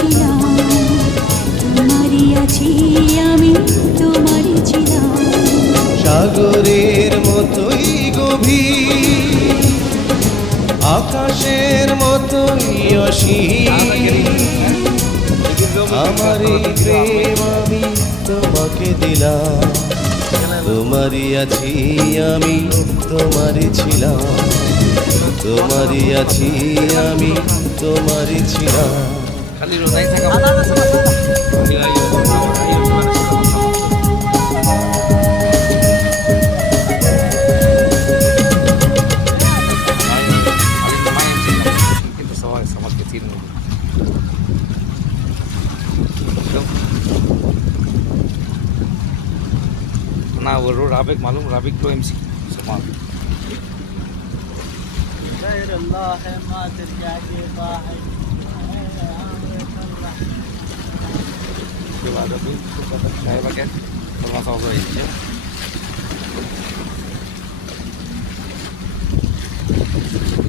ছিলাম, তোমারই আছি আমি, তোমারই ছিলাম। সাগরের মতোই গভীর, আকাশের মতোই অসীম, আমার এই প্রেম আমি তোমাকে দিলাম। তোমারই আছি আমি, তোমারই ছিলাম, তোমারই আছি আমি, তোমারই ছিলাম। খালি রোদাই থাকা কিন্তু সবাই সমাজকে চিনি ना वो रो राबिक मालूम राबिक लो एमसी समान के बाद अभी तो पता है क्या थोड़ा सा हो गया